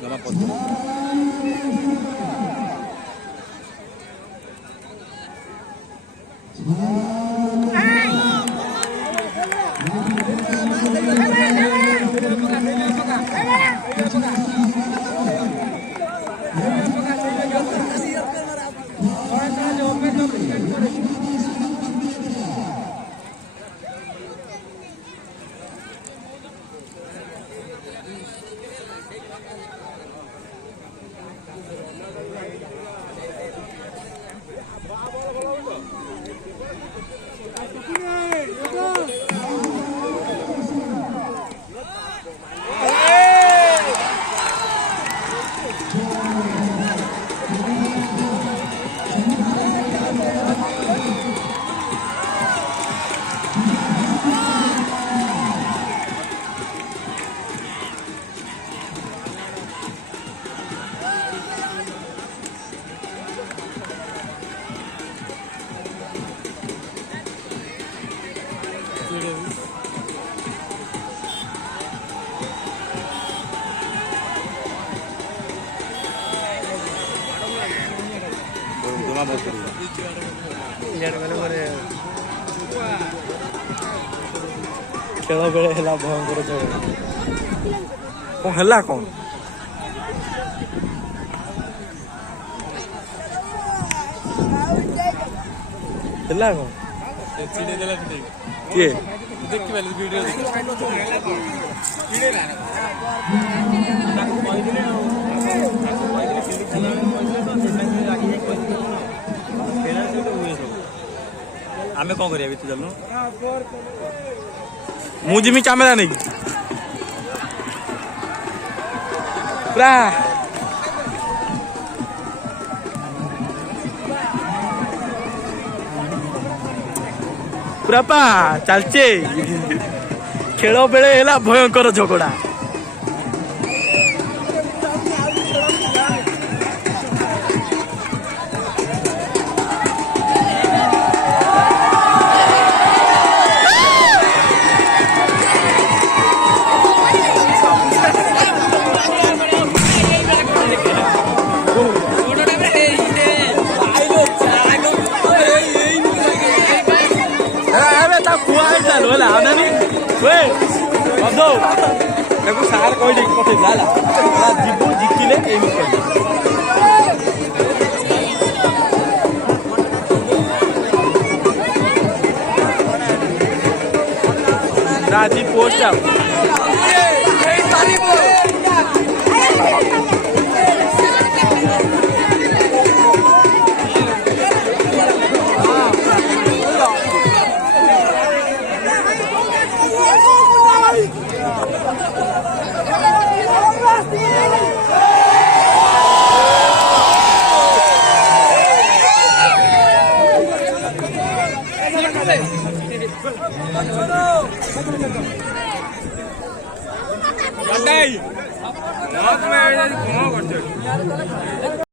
জমা পড়ছে ଖେଳ ବେଳେ ହେଲା ଭୟଙ୍କର ଝଗଡ଼ା କଣ ହେଲା କଣ ହେଲା କଣ କିଏ ଦେଖିପାରିଲି ଭିଡିଓ ଆମେ କଣ କରିବା ତୁ ଚାଲୁ ମୁଁ ଯିମି କ୍ୟାମେରା ନେଇକି ପୁରା ପୁରା ପା ଚାଲଚେ ଖେଳ ବେଳେ ହେଲା ଭୟଙ୍କର ଝଗଡ଼ା ତାକୁ ସାର୍ କହିଦେଇକି ପଠେଇଲା ହେଲା ଯିବୁ ଜିତିଲେ ଏମିତି ଆଜି ପୋଷ୍ଟ ଆଉ